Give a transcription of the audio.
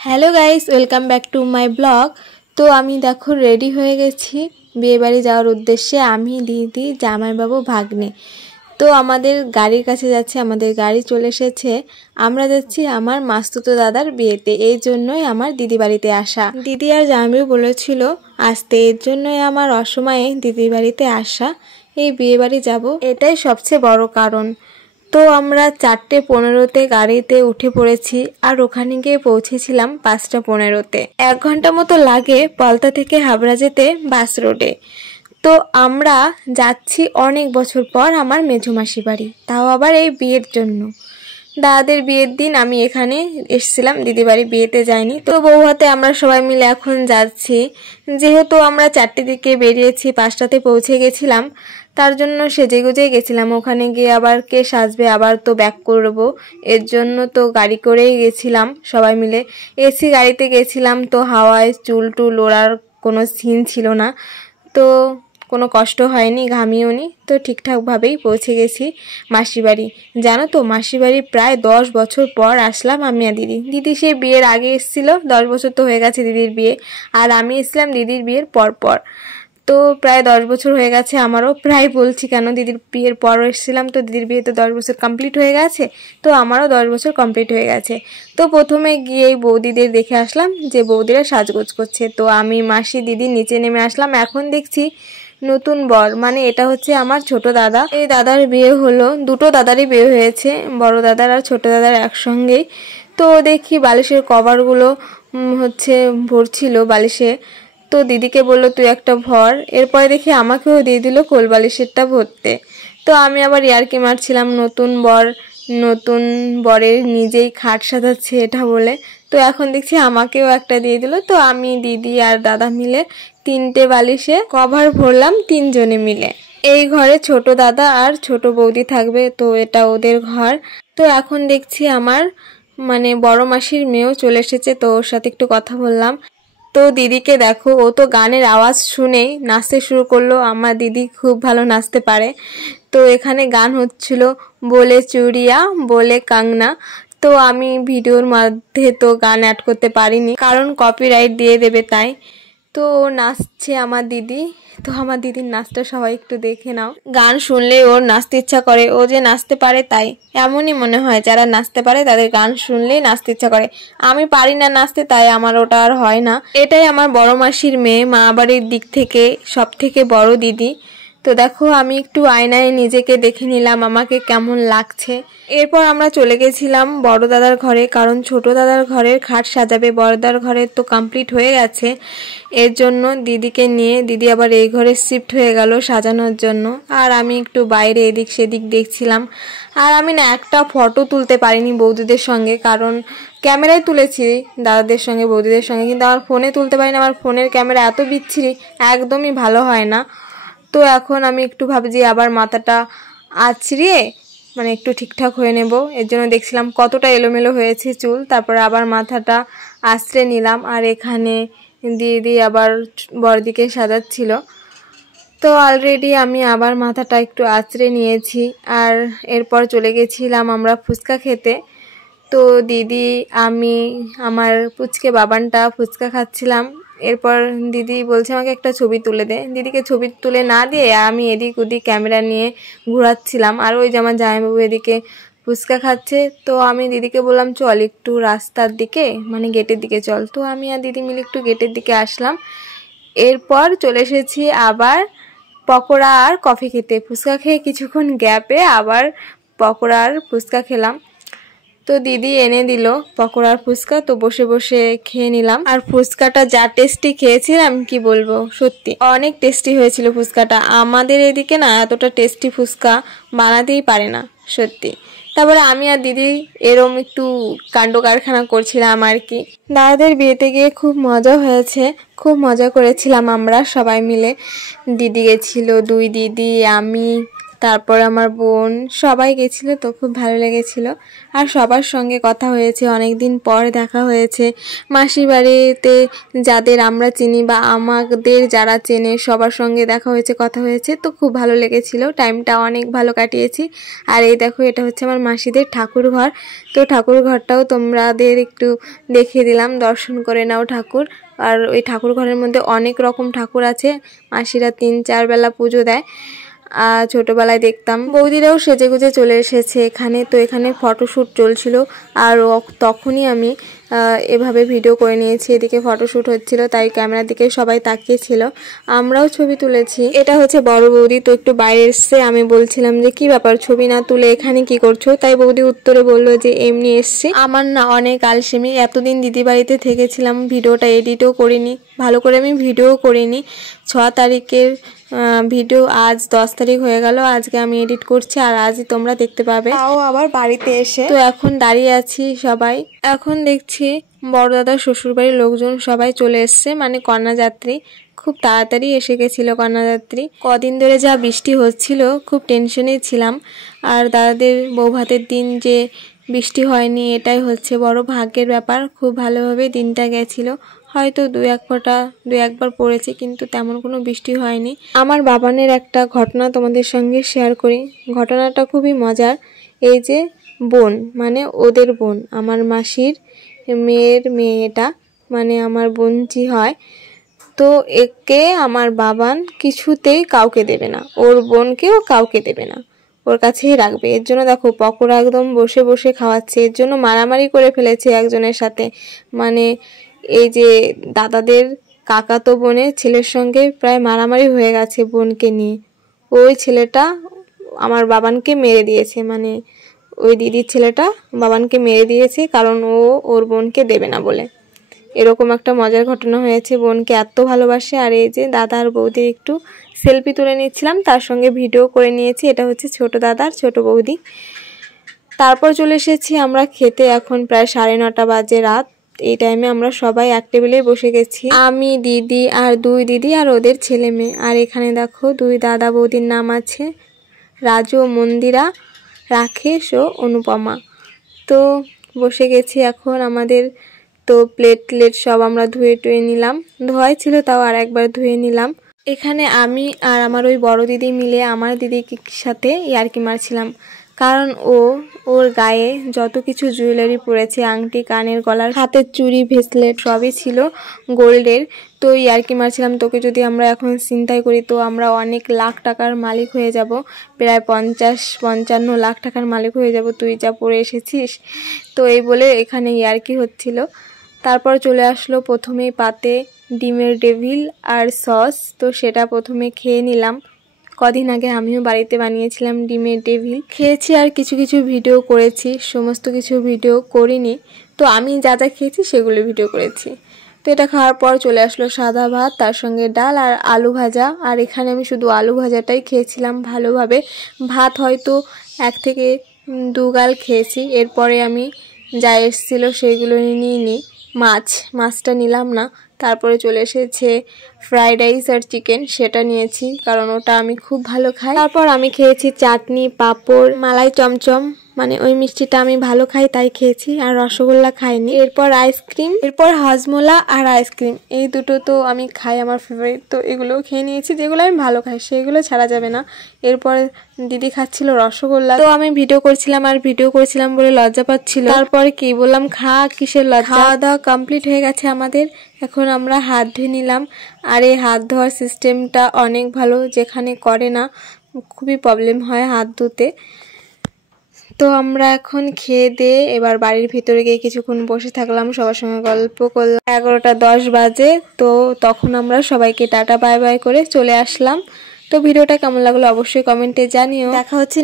Hello guys, welcome back to my blog. তো আমি দেখো রেডি হয়ে গেছি বিয়ে বাড়ি যাওয়ার উদ্দেশ্যে। আমি, দিদি, জামাইবাবু, ভাগ্নে। তো আমাদের গাড়ির কাছে যাচ্ছে, আমাদের গাড়ি চলে এসেছে। আমরা যাচ্ছি আমার মাস্তুতো দাদার বিয়েতে, এই জন্যই আমার দিদি বাড়িতে আসা। দিদি আর জামাইবাবু বলেছিল আসতে, এর জন্যই আমার অসময়ে দিদি বাড়িতে আসা। এই বিয়ে বাড়ি যাব, এটাই সবচেয়ে বড় কারণ। তো আমরা 4:15-তে গাড়িতে উঠে পড়েছি আর ওখানে গিয়ে পৌঁছেছিলাম 5:15-তে। 1 ঘন্টা মতো লাগে পলতা থেকে হাবড়া যেতে বাস রোডে। তো আমরা যাচ্ছি অনেক বছর পর আমার মেঝোমাসি বাড়ি, তাও আবার এই বিয়ের জন্য। দাদাদের বিয়ের দিন আমি এখানে এসেছিলাম, দিদি বাড়ি বিয়েতে যাইনি। তো বৌভাতে আমরা সবাই মিলে এখন যাচ্ছি। যেহেতু আমরা 4টে দিকে বেরিয়েছি, 5টাতে পৌঁছে গেছিলাম, তার জন্য সেজেগুজে গেছিলাম। ওখানে গিয়ে আবার কে সাজবে, আবার তো ব্যাক করব, এর জন্য তো গাড়ি করেই গেছিলাম সবাই মিলে। এসি গাড়িতে গেছিলাম, তো হাওয়ায় চুল টুল ওড়ার কোনো সিন ছিল না, তো কোনো কষ্ট হয়নি, ঘামিও নি। তো ঠিকঠাকভাবেই পৌঁছে গেছি মাসিবাড়ি। জানো তো, মাসিবাড়ি প্রায় 10 বছর পর আসলাম আমি আর দিদি। দিদি সেই বিয়ের আগে এসেছিল, 10 বছর তো হয়ে গেছে দিদির বিয়ে, আর আমি এসেছিলাম দিদির বিয়ের পর। তো প্রায় 10 বছর হয়ে গেছে আমারও। প্রায় বলছি কেন, দিদির বিয়ের পরও এসেছিলাম, তো দিদির বিয়ে তো 10 বছর কমপ্লিট হয়ে গেছে, তো আমারও 10 বছর কমপ্লিট হয়ে গেছে। তো প্রথমে গিয়েই বৌদিদের দেখে আসলাম যে বৌদিরা সাজগোজ করছে। তো আমি, মাসি, দিদি নিচে নেমে আসলাম। এখন দেখছি নতুন বর, মানে এটা হচ্ছে আমার ছোট দাদা। এই দাদার বিয়ে হলো, দুটো দাদারই বিয়ে হয়েছে, বড় দাদার আর ছোট দাদার একসঙ্গেই। তো দেখি বালিশের কভারগুলো হচ্ছে ভরছিল বালিশে। তো দিদিকে বললো তুই একটা ভর, এরপরে দেখি আমাকেও দিয়ে দিল কোল বালিশেরটা ভরতে। তো আমি আবার ইয়ার্কি মারছিলাম, নতুন বরের নিজেই খাট সাজাচ্ছে এটা বলে। তো এখন দেখছি আমাকেও একটা দিয়ে দিল। তো আমি, দিদি আর দাদা মিলে 3টে বালিশে কভার ভরলাম, 3 জনে মিলে। এই ঘরে ছোট দাদা আর ছোট বৌদি থাকবে, তো এটা ওদের ঘর। তো এখন দেখছি আমার মানে বড় মাসির মেয়েও চলে এসেছে, তো ওর সাথে একটু কথা বললাম। তো দিদিকে দেখো, ও তো গানের আওয়াজ শুনেই নাচতে শুরু করলো। আমার দিদি খুব ভালো নাচতে পারে। তো এখানে গান হচ্ছিল বলে চুড়িয়া বলে কাংনা। তো আমি ভিডিওর মধ্যে তো গান অ্যাড করতে পারিনি, কারণ কপিরাইট দিয়ে দেবে তাই। তো নাচছে আমার দিদি। তো আমার দিদির নাচটা সবাই একটু দেখে নাও। গান শুনলে ওর নাচতে ইচ্ছা করে, ও যে নাচতে পারে তাই। এমনই মনে হয় যারা নাচতে পারে তাদের গান শুনলেই নাচতে ইচ্ছা করে। আমি পারি না নাচতে, তাই আমার ওটা আর হয় না। এটাই আমার বড় মাসির মেয়ে, মা বাড়ির দিক থেকে সব থেকে বড় দিদি। তো দেখো আমি একটু আয়নায় নিজেকে দেখে নিলাম আমাকে কেমন লাগছে। এরপর আমরা চলে গেছিলাম বড় দাদার ঘরে, কারণ ছোট দাদার ঘরের খাট সাজাবে, বড় দাদার ঘরের তো কমপ্লিট হয়ে গেছে। এর জন্য দিদিকে নিয়ে দিদি আবার এই ঘরে শিফট হয়ে গেল সাজানোর জন্য। আর আমি একটু বাইরে এদিক সেদিক দেখছিলাম। আর আমি না একটা ফটো তুলতে পারিনি বৌদিদের সঙ্গে, কারণ ক্যামেরায় তুলেছি দাদাদের সঙ্গে বৌদিদের সঙ্গে, কিন্তু আমার ফোনে তুলতে পারিনি। আমার ফোনের ক্যামেরা এত বিচ্ছিরি, একদমই ভালো হয় না। তো এখন আমি একটু ভাবছি আবার মাথাটা আঁচড়িয়ে মানে একটু ঠিকঠাক হয়ে নেব। এর জন্য দেখছিলাম কতটা এলোমেলো হয়েছে চুল, তারপরে আবার মাথাটা আঁচড়ে নিলাম। আর এখানে দিদি আবার বড়দিকে সাজাচ্ছিল। তো অলরেডি আমি আবার মাথাটা একটু আঁচড়ে নিয়েছি। আর এরপর চলে গেছিলাম আমরা ফুচকা খেতে। তো দিদি, আমি, আমার পুচকে বাবানটা ফুচকা খাচ্ছিলাম। এরপর দিদি বলছে আমাকে একটা ছবি তুলে দে। দিদিকে ছবি তুলে না দিয়ে আমি এদিক ওদিক ক্যামেরা নিয়ে ঘোরাচ্ছিলাম। আর ওই যে আমার জামাইবাবু এদিকে ফুচকা খাচ্ছে। তো আমি দিদিকে বললাম চল একটু রাস্তার দিকে, মানে গেটের দিকে চল। তো আমি আর দিদি মিলে একটু গেটের দিকে আসলাম। এরপর চলে এসেছি আবার পকোড়া আর কফি খেতে। ফুচকা খেয়ে কিছুক্ষণ গ্যাপে আবার পকোড়া আর ফুচকা খেলাম। তো দিদি এনে দিল পকোড়ার ফুচকা, তো বসে বসে খেয়ে নিলাম। আর ফুচকাটা যা টেস্টি খেয়েছিলাম কি বলবো, সত্যি অনেক টেস্টি হয়েছিল ফুচকাটা। আমাদের এদিকে না এতটা টেস্টি ফুচকা বানাতেই পারে না সত্যি। তারপরে আমি আর দিদি এরম একটু কাণ্ড কারখানা করছিলাম আর কি। দাদাদের বিয়েতে গিয়ে খুব মজা হয়েছে, খুব মজা করেছিলাম আমরা সবাই মিলে। দিদি গেছিল, 2 দিদি, আমি, তারপর আমার বোন সবাই গেছিল, তো খুব ভালো লেগেছিল। আর সবার সঙ্গে কথা হয়েছে, অনেক দিন পর দেখা হয়েছে। মাসির বাড়িতে যাদের আমরা চিনি বা আমাদের যারা চেনে সবার সঙ্গে দেখা হয়েছে, কথা হয়েছে, তো খুব ভালো লেগেছিল। টাইমটা অনেক ভালো কাটিয়েছি। আর এই দেখো, এটা হচ্ছে আমার মাসিদের ঠাকুর ঘর। তো ঠাকুর ঘরটাও তোমাদের একটু দেখিয়ে দিলাম, দর্শন করে নাও ঠাকুর। আর ওই ঠাকুর ঘরের মধ্যে অনেক রকম ঠাকুর আছে। মাসিরা 3-4 বেলা পুজো দেয়। ছোটবেলায় দেখতাম। বৌদিরাও সেজে গুজে চলে এসেছে এখানে। তো এখানে ফটোশ্যুট চলছিল, আর তখনই আমি এভাবে ভিডিও করে নিয়েছি। এদিকে ফটোশ্যুট হচ্ছিল, তাই ক্যামেরার দিকে সবাই তাকিয়েছিল। আমরাও ছবি তুলেছি। এটা হচ্ছে বড় বৌদি, তো একটু বাইরে এসছে। আমি বলছিলাম যে কি ব্যাপার, ছবি না তুলে এখানে কি করছো? তাই বৌদি উত্তরে বললো যে এমনি এসছে। আমার না অনেক আলসেমি, এতদিন দিদি বাড়িতে থেকেছিলাম, ভিডিওটা এডিটও করিনি, ভালো করে আমি ভিডিও করিনি। 6 তারিখের ভিডিও, আজ 10 তারিখ হয়ে গেল। আজকে আমি এডিট করছি, আর আজই তোমরা দেখতে পাবে, তাও আবার বাড়িতে এসে। তো এখন দাঁড়িয়ে আছি সবাই। এখন দেখছি বড় দাদার শ্বশুরবাড়ির লোকজন সবাই চলে এসছে, মানে কন্যাযাত্রী। খুব তাড়াতাড়ি এসে গেছিল কন্যাযাত্রী। কদিন ধরে যা বৃষ্টি হচ্ছিল, খুব টেনশনেই ছিলাম। আর দাদাদের বৌভাতের দিন যে বৃষ্টি হয়নি, এটাই হচ্ছে বড় ভাগ্যের ব্যাপার। খুব ভালোভাবে দিনটা গেছিল। হয়তো 2-1বার পড়েছে, কিন্তু তেমন কোনো বৃষ্টি হয়নি। আমার বাবানের একটা ঘটনা তোমাদের সঙ্গে শেয়ার করি। ঘটনাটা খুবই মজার। এই যে বোন, মানে ওদের বোন, আমার মাসির মেয়ের মেয়েটা, মানে আমার বোনজি হয়। তো একে আমার বাবান কিছুতেই কাউকে দেবে না, ওর বোনকেও কাউকে দেবে না, ওর কাছেই রাখবে। এর জন্য দেখো পকোড়া একদম বসে বসে খাওয়াচ্ছে। এর জন্য মারামারি করে ফেলেছে একজনের সাথে, মানে এই যে দাদাদের কাকাতো বোনের ছেলের সঙ্গে প্রায় মারামারি হয়ে গেছে বোনকে নিয়ে। ওই ছেলেটা আমার বাবানকে মেরে দিয়েছে, মানে ওই দিদির ছেলেটা বাবানকে মেরে দিয়েছে, কারণ ও ওর বোনকে দেবে না বলে। এরকম একটা মজার ঘটনা হয়েছে। বোনকে এত ভালোবাসে। আর এই যে দাদা আর বৌদির একটু সেলফি তুলে নিচ্ছিলাম, তার সঙ্গে ভিডিও করে নিয়েছি। এটা হচ্ছে ছোট দাদার ছোট বৌদি। তারপর চলে এসেছি আমরা খেতে। এখন প্রায় 9:30 বাজে রাত। এই টাইমে আমরা সবাই এক টেবিলে বসে গেছি, আমি, দিদি আর 2 দিদি আর ওদের ছেলে মেয়ে। আর এখানে দেখো 2 দাদা বৌদির নাম আছে, রাজু ও মন্দিরা, রাকেশ ও অনুপমা। তো বসে গেছি এখন। আমাদের তো প্লেট সব আমরা ধুয়ে টুয়ে নিলাম, ধোয়াই ছিল তাও আর একবার ধুয়ে নিলাম। এখানে আমি আর আমার ওই বড় দিদি মিলে আমার দিদির সাথে ইয়ার্কি মারছিলাম, কারণ ওর গায়ে যত কিছু জুয়েলারি পরেছে, আংটি, কানের গলার, হাতের চুড়ি, ভেসলেট সবই ছিল গোল্ডের। তো ইয়ার্কি মারছিলাম, তোকে যদি আমরা এখন চিন্তাই করি তো আমরা অনেক লাখ টাকার মালিক হয়ে যাব, প্রায় 50-55 লাখ টাকার মালিক হয়ে যাব, তুই যা পরে এসেছিস। তো এই বলে এখানে ইয়ার্কি হচ্ছিল। তারপর চলে আসলো প্রথমেই পাতে ডিমের ডেভিল আর সস। তো সেটা প্রথমে খেয়ে নিলাম। কদিন আগে আমিও বাড়িতে বানিয়েছিলাম ডিমের ডেভিল, খেয়েছি। আর কিছু কিছু ভিডিও করেছি, সমস্ত কিছু ভিডিও করিনি। তো আমি যা যা খেয়েছি সেগুলো ভিডিও করেছি। তো এটা খাওয়ার পর চলে আসলো সাদা ভাত, তার সঙ্গে ডাল আর আলু ভাজা। আর এখানে আমি শুধু আলু ভাজাটাই খেয়েছিলাম ভালোভাবে। ভাত হয়তো 1 থেকে 2 গাল খেয়েছি। এরপরে আমি যা এসেছিলো সেগুলো নিইনি। মাছটা নিলাম না। তারপরে চলে এসেছে ফ্রাইড রাইস আর চিকেন, সেটা নিয়েছি কারণ ওটা আমি খুব ভালো খাই। তারপর আমি খেয়েছি চাটনি, পাঁপড়, মালাই চমচম, মানে ওই মিষ্টিটা আমি ভালো খাই তাই খেয়েছি, আর রসগোল্লা খাইনি। এরপর আইসক্রিম, এরপর হাজমোলা আর আইসক্রিম, এই দুটো তো আমি খাই, আমার ফেভারিট। তো এগুলোও খেয়ে নিয়েছি, যেগুলো আমি ভালো খাই সেগুলো ছাড়া যাবে না। এরপর দিদি খাচ্ছিল রসগোল্লা। তো আমি ভিডিও করছিলাম বলে লজ্জা পাচ্ছিল। তারপরে কি বললাম, কিসের লজ্জা। খাওয়া দাওয়া কমপ্লিট হয়ে গেছে আমাদের। এখন আমরা হাত ধুয়ে নিলাম। আর এই হাত ধোয়ার সিস্টেমটা অনেক ভালো, যেখানে করে না খুবই প্রবলেম হয় হাত ধুতে। তো আমরা এখন খেয়ে দিয়ে এবার বাড়ির ভিতরে গিয়ে কিছুক্ষণ বসে থাকলাম, সবার সঙ্গে গল্প করলাম। 11:10 বাজে। তো তখন আমরা সবাইকে টাটা বাই বাই করে চলে আসলাম। তো ভিডিওটা কেমন লাগলো অবশ্যই কমেন্টে জানিও। দেখা হচ্ছে